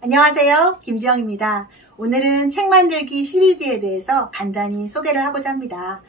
안녕하세요, 김지영입니다. 오늘은 책 만들기 시리즈에 대해서 간단히 소개를 하고자 합니다.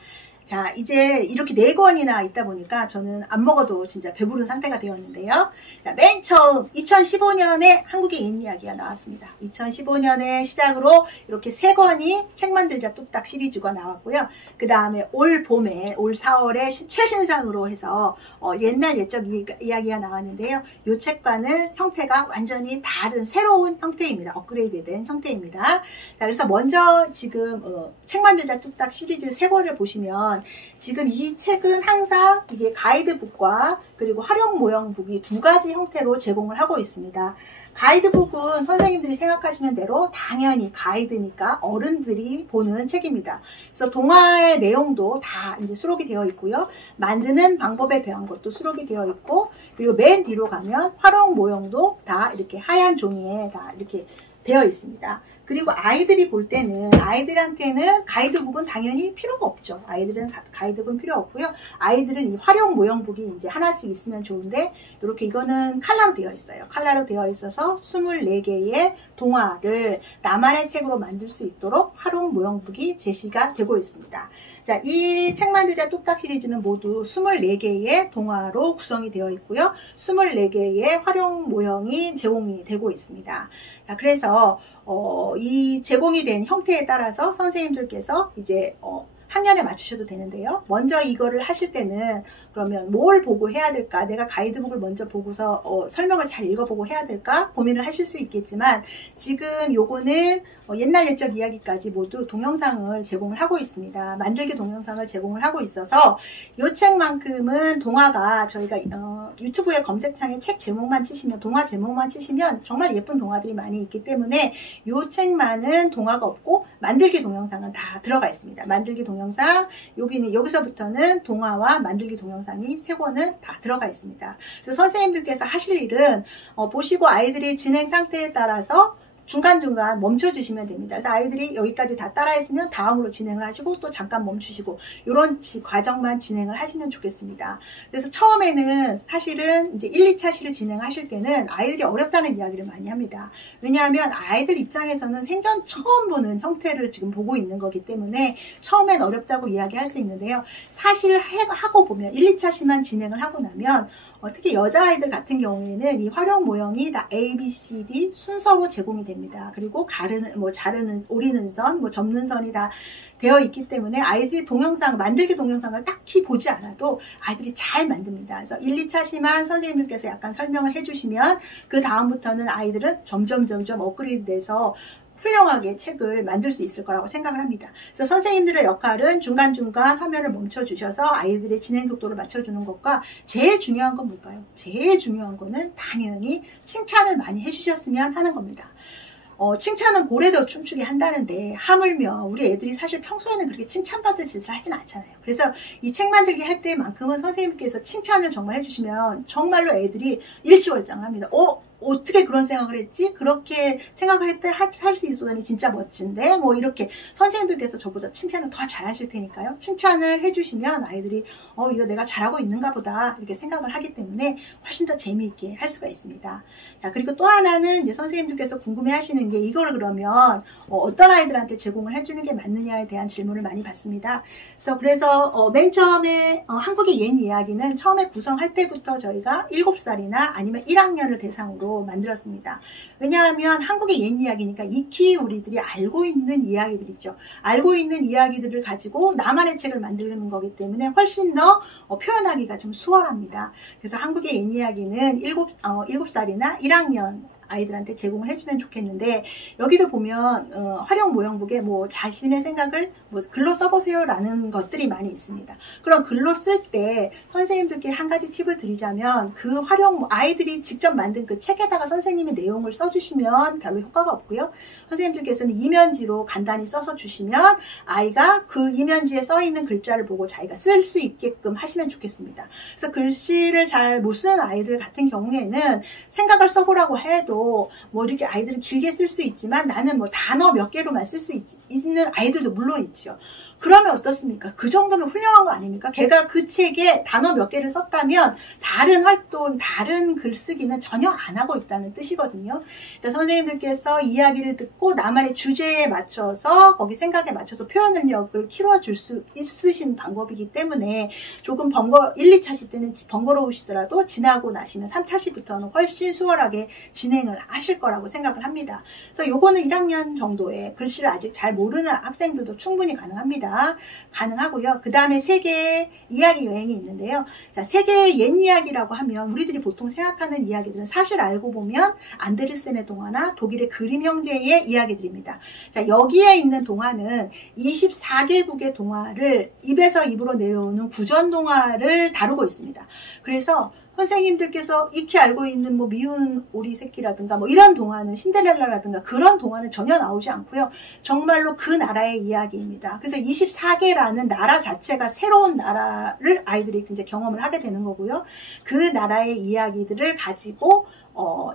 자, 이제 이렇게 4권이나 있다 보니까 저는 안 먹어도 진짜 배부른 상태가 되었는데요. 자, 맨 처음 2015년에 한국의 옛 이야기가 나왔습니다. 2015년에 시작으로 이렇게 3권이 책 만들자 뚝딱 시리즈가 나왔고요. 그 다음에 올 봄에, 올 4월에 최신상으로 해서 옛날 옛적 이야기가 나왔는데요. 이 책과는 형태가 완전히 다른 새로운 형태입니다. 업그레이드된 형태입니다. 자, 그래서 먼저 지금 책 만들자 뚝딱 시리즈 3권을 보시면 지금 이 책은 항상 이게 가이드북과 그리고 활용 모형북이 2가지 형태로 제공을 하고 있습니다. 가이드북은 선생님들이 생각하시는 대로 당연히 가이드니까 어른들이 보는 책입니다. 그래서 동화의 내용도 다 이제 수록이 되어 있고요. 만드는 방법에 대한 것도 수록이 되어 있고, 그리고 맨 뒤로 가면 활용 모형도 다 이렇게 하얀 종이에 다 이렇게 되어 있습니다. 그리고 아이들이 볼 때는, 아이들한테는 가이드북은 당연히 필요가 없죠. 아이들은 가이드북은 필요 없고요. 아이들은 이 활용 모형북이 이제 하나씩 있으면 좋은데, 이렇게 이거는 칼라로 되어 있어요. 칼라로 되어 있어서 24개의 동화를 나만의 책으로 만들 수 있도록 활용 모형북이 제시가 되고 있습니다. 자, 이 책 만들자 뚝딱 시리즈는 모두 24개의 동화로 구성이 되어 있고요. 24개의 활용 모형이 제공이 되고 있습니다. 자, 그래서 이 제공이 된 형태에 따라서 선생님들께서 이제 학년에 맞추셔도 되는데요. 먼저 이거를 하실 때는 그러면 뭘 보고 해야 될까? 내가 가이드북을 먼저 보고서 설명을 잘 읽어보고 해야 될까? 고민을 하실 수 있겠지만, 지금 요거는 옛날 옛적 이야기까지 모두 동영상을 제공을 하고 있습니다. 만들기 동영상을 제공을 하고 있어서 요 책만큼은 동화가 저희가 유튜브에 검색창에 책 제목만 치시면, 동화 제목만 치시면 정말 예쁜 동화들이 많이 있기 때문에 요 책만은 동화가 없고 만들기 동영상은 다 들어가 있습니다. 만들기 동영상, 여기서부터는 동화와 만들기 동영상이 3권은 다 들어가 있습니다. 그래서 선생님들께서 하실 일은 보시고 아이들의 진행 상태에 따라서 중간중간 멈춰주시면 됩니다. 그래서 아이들이 여기까지 다 따라했으면 다음으로 진행을 하시고 또 잠깐 멈추시고 이런 과정만 진행을 하시면 좋겠습니다. 그래서 처음에는 사실은 이제 1, 2차 시를 진행하실 때는 아이들이 어렵다는 이야기를 많이 합니다. 왜냐하면 아이들 입장에서는 생전 처음 보는 형태를 지금 보고 있는 거기 때문에 처음엔 어렵다고 이야기할 수 있는데요. 사실 하고 보면 1, 2차 시만 진행을 하고 나면 특히 여자아이들 같은 경우에는 이 활용 모형이 다 A, B, C, D 순서로 제공이 됩니다. 그리고 자르는, 오리는 선, 접는 선이 다 되어 있기 때문에 아이들이 만들기 동영상을 딱히 보지 않아도 아이들이 잘 만듭니다. 그래서 1, 2차 시만 선생님들께서 약간 설명을 해주시면 그 다음부터는 아이들은 점점 업그레이드 돼서 훌륭하게 책을 만들 수 있을 거라고 생각을 합니다. 그래서 선생님들의 역할은 중간중간 화면을 멈춰주셔서 아이들의 진행 속도를 맞춰주는 것과 제일 중요한 건 뭘까요? 제일 중요한 거는 당연히 칭찬을 많이 해주셨으면 하는 겁니다. 칭찬은 고래도 춤추게 한다는데 하물며 우리 애들이 사실 평소에는 그렇게 칭찬받을 짓을 하진 않잖아요. 그래서 이 책 만들기 할 때만큼은 선생님께서 칭찬을 정말 해주시면 정말로 애들이 일취월장합니다. 어떻게 그런 생각을 했지? 그렇게 생각을 할 수 있었더니 진짜 멋진데? 이렇게 선생님들께서 저보다 칭찬을 더 잘하실 테니까요. 칭찬을 해주시면 아이들이 이거 내가 잘하고 있는가 보다 이렇게 생각을 하기 때문에 훨씬 더 재미있게 할 수가 있습니다. 자, 그리고 또 하나는 이제 선생님들께서 궁금해 하시는 게 이걸 그러면 어떤 아이들한테 제공을 해주는 게 맞느냐에 대한 질문을 많이 받습니다. 그래서 맨 처음에 한국의 옛 이야기는 처음에 구성할 때부터 저희가 7살이나 아니면 1학년을 대상으로 만들었습니다. 왜냐하면 한국의 옛 이야기니까 익히 우리들이 알고 있는 이야기들이죠. 알고 있는 이야기들을 가지고 나만의 책을 만드는 거기 때문에 훨씬 더 표현하기가 좀 수월합니다. 그래서 한국의 옛 이야기는 7살이나 1학년 아이들한테 제공을 해주면 좋겠는데, 여기도 보면 활용 모형북에 자신의 생각을 글로 써보세요 라는 것들이 많이 있습니다. 그럼 글로 쓸 때 선생님들께 한 가지 팁을 드리자면, 그 아이들이 직접 만든 그 책에다가 선생님의 내용을 써주시면 별로 효과가 없고요. 선생님들께서는 이면지로 간단히 써서 주시면 아이가 그 이면지에 써있는 글자를 보고 자기가 쓸 수 있게끔 하시면 좋겠습니다. 그래서 글씨를 잘 못 쓰는 아이들 같은 경우에는 생각을 써보라고 해도 이렇게 아이들은 길게 쓸 수 있지만 나는 단어 몇 개로만 쓸 수 있는 아이들도 물론 있죠. 그러면 어떻습니까? 그 정도면 훌륭한 거 아닙니까? 걔가 그 책에 단어 몇 개를 썼다면 다른 활동, 다른 글쓰기는 전혀 안 하고 있다는 뜻이거든요. 그래서 선생님들께서 이야기를 듣고 나만의 주제에 맞춰서 거기 생각에 맞춰서 표현 능력을 키워줄 수 있으신 방법이기 때문에 조금 1, 2차시 때는 번거로우시더라도 지나고 나시면 3차시부터는 훨씬 수월하게 진행을 하실 거라고 생각을 합니다. 그래서 요거는 1학년 정도의 글씨를 아직 잘 모르는 학생들도 충분히 가능하고요. 그 다음에 세계의 이야기 여행이 있는데요. 자, 세계의 옛 이야기라고 하면 우리들이 보통 생각하는 이야기들은 사실 알고 보면 안데르센의 동화나 독일의 그림 형제의 이야기들입니다. 자, 여기에 있는 동화는 24개국의 동화를 입에서 입으로 내려오는 구전 동화를 다루고 있습니다. 그래서 선생님들께서 익히 알고 있는 뭐 미운 오리 새끼라든가 뭐 이런 동화는 신데렐라라든가 그런 동화는 전혀 나오지 않고요. 정말로 그 나라의 이야기입니다. 그래서 24개라는 나라 자체가 새로운 나라를 아이들이 이제 경험을 하게 되는 거고요. 그 나라의 이야기들을 가지고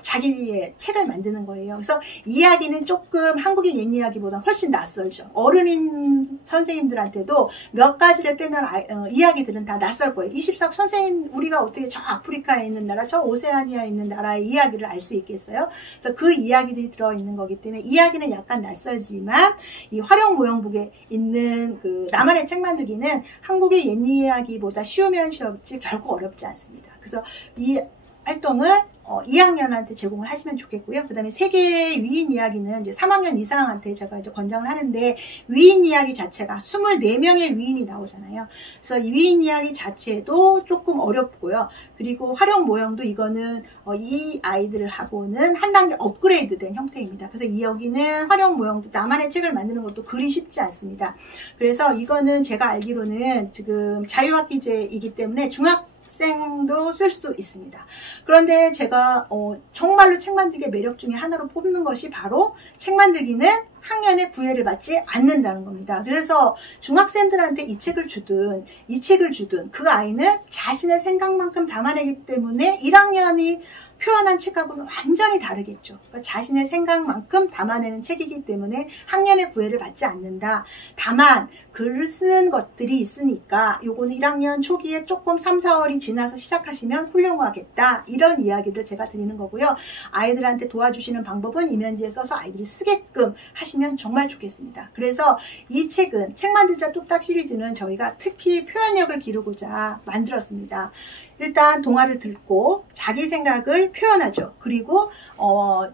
자기의 책을 만드는 거예요. 그래서 이야기는 조금 한국의 옛 이야기보다 훨씬 낯설죠. 어른인 선생님들한테도 몇 가지를 빼면 이야기들은 다 낯설 거예요. 24 선생님, 우리가 어떻게 저 아프리카에 있는 나라, 저 오세아니아에 있는 나라의 이야기를 알 수 있겠어요? 그래서 그 이야기들이 들어있는 거기 때문에 이야기는 약간 낯설지만 이 활용모형북에 있는 그 나만의 책 만들기는 한국의 옛 이야기보다 쉬우면 쉬웠지 결코 어렵지 않습니다. 그래서 이 활동을 2학년한테 제공을 하시면 좋겠고요. 그 다음에 세계의 위인 이야기는 이제 3학년 이상한테 제가 이제 권장을 하는데, 위인 이야기 자체가 24명의 위인이 나오잖아요. 그래서 이 위인 이야기 자체도 조금 어렵고요. 그리고 활용 모형도 이거는 이 아이들하고는 한 단계 업그레이드 된 형태입니다. 그래서 여기는 활용 모형도 나만의 책을 만드는 것도 그리 쉽지 않습니다. 그래서 이거는 제가 알기로는 지금 자유학기제이기 때문에 중학생도 쓸 수 있습니다. 그런데 제가 정말로 책 만들기의 매력 중에 하나로 뽑는 것이 바로 책 만들기는 학년의 구애를 받지 않는다는 겁니다. 그래서 중학생들한테 이 책을 주든 그 아이는 자신의 생각만큼 담아내기 때문에 1학년이 표현한 책하고는 완전히 다르겠죠. 그러니까 자신의 생각만큼 담아내는 책이기 때문에 학년의 구애를 받지 않는다. 다만 글을 쓰는 것들이 있으니까 요거는 1학년 초기에 조금 3, 4월이 지나서 시작하시면 훌륭하겠다. 이런 이야기들 제가 드리는 거고요. 아이들한테 도와주시는 방법은 이면지에 써서 아이들이 쓰게끔 하시면 정말 좋겠습니다. 그래서 이 책은 책 만들자 뚝딱 시리즈는 저희가 특히 표현력을 기르고자 만들었습니다. 일단 동화를 듣고 자기 생각을 표현하죠. 그리고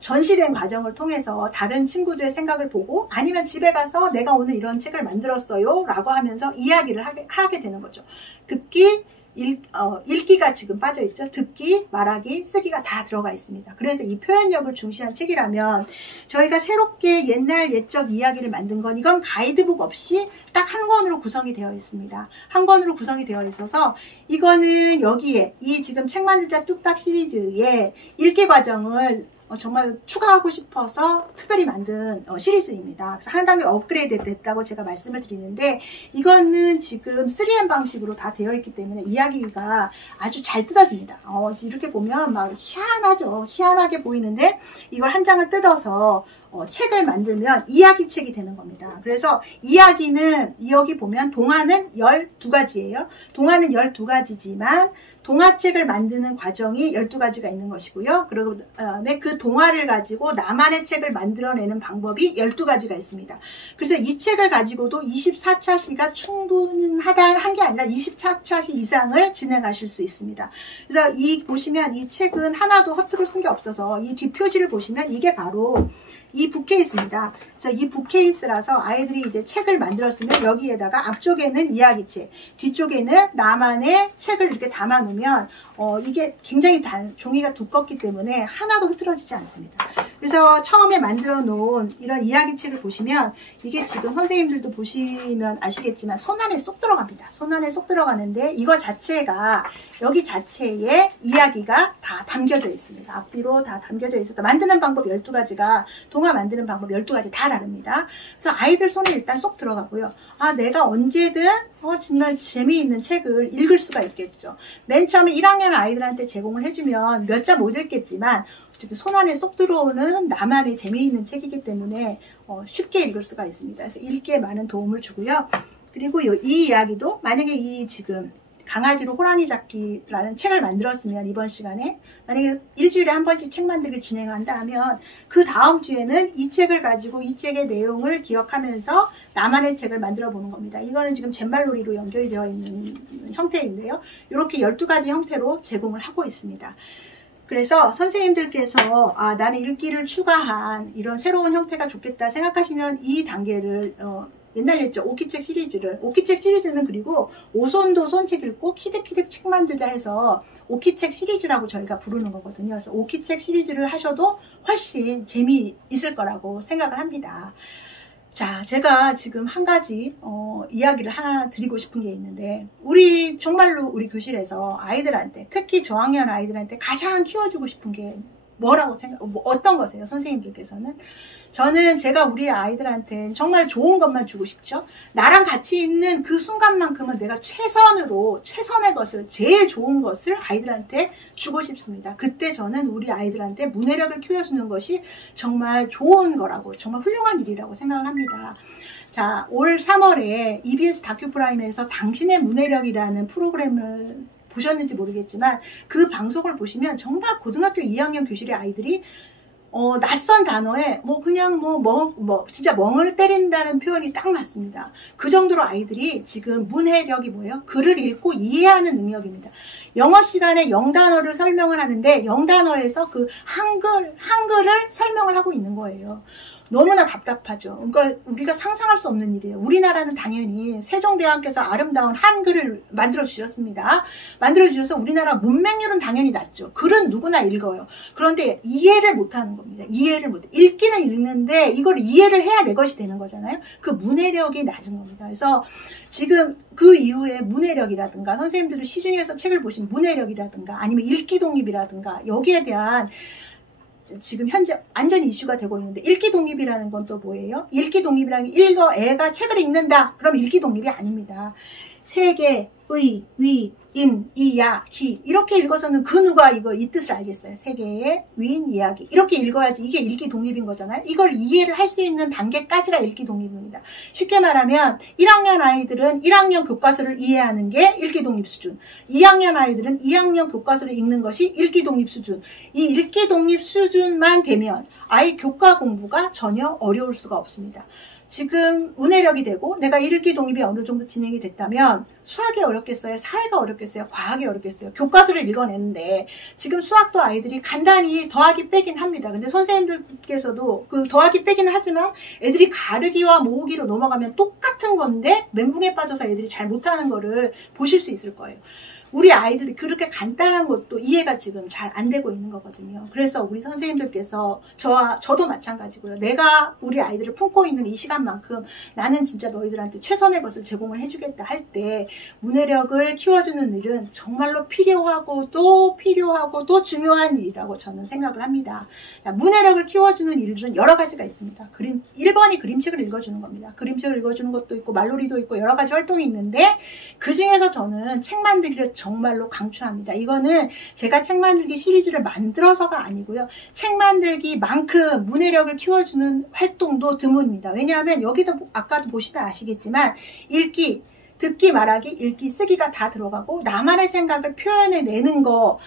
전시된 과정을 통해서 다른 친구들의 생각을 보고, 아니면 집에 가서 내가 오늘 이런 책을 만들었어요 라고 하면서 이야기를 하게 되는 거죠. 듣기, 읽기가 지금 빠져있죠. 듣기, 말하기, 쓰기가 다 들어가 있습니다. 그래서 이 표현력을 중시한 책이라면, 저희가 새롭게 옛날 옛적 이야기를 만든 건 이건 가이드북 없이 딱 한 권으로 구성이 되어 있습니다. 한 권으로 구성이 되어 있어서 이거는 여기에 이 지금 책 만들자 뚝딱 시리즈의 읽기 과정을 정말 추가하고 싶어서 특별히 만든 시리즈입니다. 그래서 한 단계 업그레이드 됐다고 제가 말씀을 드리는데, 이거는 지금 3M 방식으로 다 되어 있기 때문에 이야기가 아주 잘 뜯어집니다. 이렇게 보면 막 희한하죠. 희한하게 보이는데 이걸 한 장을 뜯어서 책을 만들면 이야기책이 되는 겁니다. 그래서 이야기는 여기 보면 동화는 12가지예요. 동화는 12가지지만 동화책을 만드는 과정이 12가지가 있는 것이고요. 그리고 그 동화를 가지고 나만의 책을 만들어내는 방법이 12가지가 있습니다. 그래서 이 책을 가지고도 24차시가 충분하다는 게 아니라 24차시 이상을 진행하실 수 있습니다. 그래서 보시면 이 책은 하나도 허투루 쓴 게 없어서 이 뒷표지를 보시면 이게 바로 이 북케이스입니다. 그래서 이 북케이스라서 아이들이 이제 책을 만들었으면 여기에다가 앞쪽에는 이야기책, 뒤쪽에는 나만의 책을 이렇게 담아 놓으면 이게 굉장히 종이가 두껍기 때문에 하나도 흐트러지지 않습니다. 그래서 처음에 만들어 놓은 이런 이야기책을 보시면 이게 지금 선생님들도 보시면 아시겠지만 손 안에 쏙 들어갑니다. 손 안에 쏙 들어가는데 이거 자체가 여기 자체에 이야기가 다 담겨져 있습니다. 앞뒤로 다 담겨져 있어서 만드는 방법 12가지가 동화 만드는 방법 12가지 다 다릅니다. 그래서 아이들 손에 일단 쏙 들어가고요. 내가 언제든 정말 재미있는 책을 읽을 수가 있겠죠. 맨 처음에 1학년 아이들한테 제공을 해주면 몇 자 못 읽겠지만 어쨌든 손 안에 쏙 들어오는 나만의 재미있는 책이기 때문에 쉽게 읽을 수가 있습니다. 그래서 읽기에 많은 도움을 주고요. 그리고 이 이야기도 만약에 이 지금 강아지로 호랑이 잡기라는 책을 만들었으면 이번 시간에 만약에 일주일에 한 번씩 책 만들기를 진행한다 하면 그 다음 주에는 이 책을 가지고 이 책의 내용을 기억하면서 나만의 책을 만들어 보는 겁니다. 이거는 지금 잿말놀이로 연결이 되어 있는 형태인데요. 이렇게 12가지 형태로 제공을 하고 있습니다. 그래서 선생님들께서 나는 읽기를 추가한 이런 새로운 형태가 좋겠다 생각하시면 이 단계를 옛날에 했죠. 오키책 시리즈를. 오키책 시리즈는 그리고 오손도 손책 읽고 키득키득 책 만들자 해서 오키책 시리즈라고 저희가 부르는 거거든요. 그래서 오키책 시리즈를 하셔도 훨씬 재미있을 거라고 생각을 합니다. 자, 제가 지금 한 가지 이야기를 하나 드리고 싶은 게 있는데 정말로 우리 교실에서 아이들한테 특히 저학년 아이들한테 가장 키워주고 싶은 게 뭐라고 어떤 거세요? 선생님들께서는? 저는 제가 우리 아이들한테 정말 좋은 것만 주고 싶죠. 나랑 같이 있는 그 순간만큼은 내가 최선의 것을, 제일 좋은 것을 아이들한테 주고 싶습니다. 그때 저는 우리 아이들한테 문해력을 키워주는 것이 정말 좋은 거라고, 정말 훌륭한 일이라고 생각을 합니다. 자, 올 3월에 EBS 다큐프라임에서 당신의 문해력이라는 프로그램을 보셨는지 모르겠지만 그 방송을 보시면 정말 고등학교 2학년 교실의 아이들이 낯선 단어에 진짜 멍을 때린다는 표현이 딱 맞습니다. 그 정도로 아이들이 지금 문해력이 뭐예요? 글을 읽고 이해하는 능력입니다. 영어 시간에 0단어를 설명을 하는데 0단어에서 그 한글을 설명을 하고 있는 거예요. 너무나 답답하죠. 그러니까 우리가 상상할 수 없는 일이에요. 우리나라는 당연히 세종대왕께서 아름다운 한글을 만들어주셨습니다. 만들어주셔서 우리나라 문맹률은 당연히 낮죠. 글은 누구나 읽어요. 그런데 이해를 못하는 겁니다. 이해를 못해. 읽기는 읽는데 이걸 이해를 해야 내 것이 되는 거잖아요. 그 문해력이 낮은 겁니다. 그래서 지금 그 이후에 문해력이라든가 선생님들도 시중에서 책을 보신 문해력이라든가 아니면 읽기 독립이라든가 여기에 대한 지금 현재 완전히 이슈가 되고 있는데 읽기 독립이라는 건 또 뭐예요? 읽기 독립이라는 게 애가 책을 읽는다. 그럼 읽기 독립이 아닙니다. 세계, 의, 위, 인, 이야, 기 이렇게 읽어서는 그 누가 이 뜻을 알겠어요. 세계의 위인, 이야기 이렇게 읽어야지 이게 읽기 독립인 거잖아요. 이걸 이해를 할 수 있는 단계까지가 읽기 독립입니다. 쉽게 말하면 1학년 아이들은 1학년 교과서를 이해하는 게 읽기 독립 수준, 2학년 아이들은 2학년 교과서를 읽는 것이 읽기 독립 수준. 이 읽기 독립 수준만 되면 아이 교과 공부가 전혀 어려울 수가 없습니다. 지금 문해력이 되고 내가 읽기 독립이 어느 정도 진행이 됐다면 수학이 어렵겠어요? 사회가 어렵겠어요? 과학이 어렵겠어요? 교과서를 읽어내는데 지금 수학도 아이들이 간단히 더하기 빼긴 합니다. 근데 선생님들께서도 그 더하기 빼긴 하지만 애들이 가르기와 모으기로 넘어가면 똑같은 건데 멘붕에 빠져서 애들이 잘 못하는 거를 보실 수 있을 거예요. 우리 아이들이 그렇게 간단한 것도 이해가 지금 잘 안 되고 있는 거거든요. 그래서 우리 선생님들께서 저도 마찬가지고요. 내가 우리 아이들을 품고 있는 이 시간만큼 나는 진짜 너희들한테 최선의 것을 제공을 해주겠다 할 때 문해력을 키워주는 일은 정말로 필요하고 또 중요한 일이라고 저는 생각을 합니다. 문해력을 키워주는 일들은 여러 가지가 있습니다. 1번이 그림책을 읽어주는 겁니다. 그림책을 읽어주는 것도 있고 말놀이도 있고 여러 가지 활동이 있는데 그 중에서 저는 책 만들기를 정말로 강추합니다. 이거는 제가 책 만들기 시리즈를 만들어서가 아니고요. 책 만들기만큼 문해력을 키워주는 활동도 드뭅니다. 왜냐하면 여기도 아까도 보시면 아시겠지만 읽기, 듣기, 말하기, 읽기, 쓰기가 다 들어가고 나만의 생각을 표현해내는 거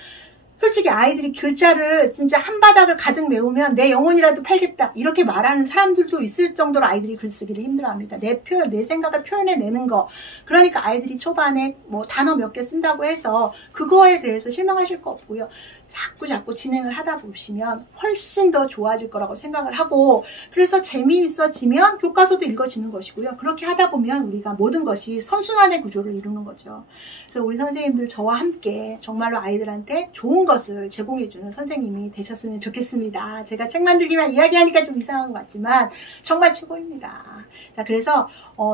솔직히 아이들이 글자를 진짜 한 바닥을 가득 메우면 내 영혼이라도 팔겠다 이렇게 말하는 사람들도 있을 정도로 아이들이 글쓰기를 힘들어합니다. 내 생각을 표현해내는 거. 그러니까 아이들이 초반에 뭐 단어 몇 개 쓴다고 해서 그거에 대해서 실망하실 거 없고요. 자꾸 진행을 하다 보시면 훨씬 더 좋아질 거라고 생각을 하고 그래서 재미있어지면 교과서도 읽어지는 것이고요. 그렇게 하다 보면 우리가 모든 것이 선순환의 구조를 이루는 거죠. 그래서 우리 선생님들 저와 함께 정말로 아이들한테 좋은 것을 제공해주는 선생님이 되셨으면 좋겠습니다. 제가 책 만들기만 이야기하니까 좀 이상한 것 같지만 정말 최고입니다. 자, 그래서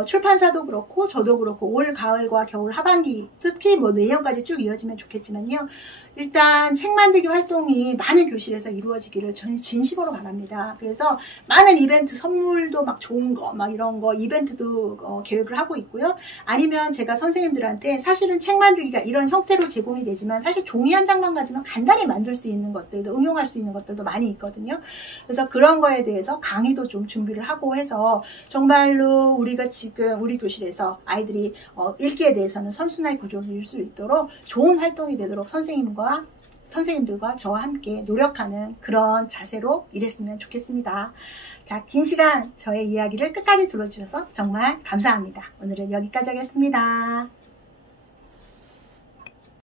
출판사도 그렇고 저도 그렇고 올 가을과 겨울 하반기 특히 뭐 내년까지 쭉 이어지면 좋겠지만요. 일단 책 만들기 활동이 많은 교실에서 이루어지기를 저는 진심으로 바랍니다. 그래서 많은 이벤트, 선물도 막 좋은 거, 막 이런 거, 이벤트도 계획을 하고 있고요. 아니면 제가 선생님들한테 사실은 책 만들기가 이런 형태로 제공이 되지만 사실 종이 한 장만 가지면 간단히 만들 수 있는 것들도, 응용할 수 있는 것들도 많이 있거든요. 그래서 그런 거에 대해서 강의도 좀 준비를 하고 해서 정말로 우리가 지금 우리 교실에서 아이들이 읽기에 대해서는 선순환 구조를 이룰 수 있도록 좋은 활동이 되도록 선생님들과 저와 함께 노력하는 그런 자세로 일했으면 좋겠습니다. 자, 긴 시간 저의 이야기를 끝까지 들어주셔서 정말 감사합니다. 오늘은 여기까지 하겠습니다.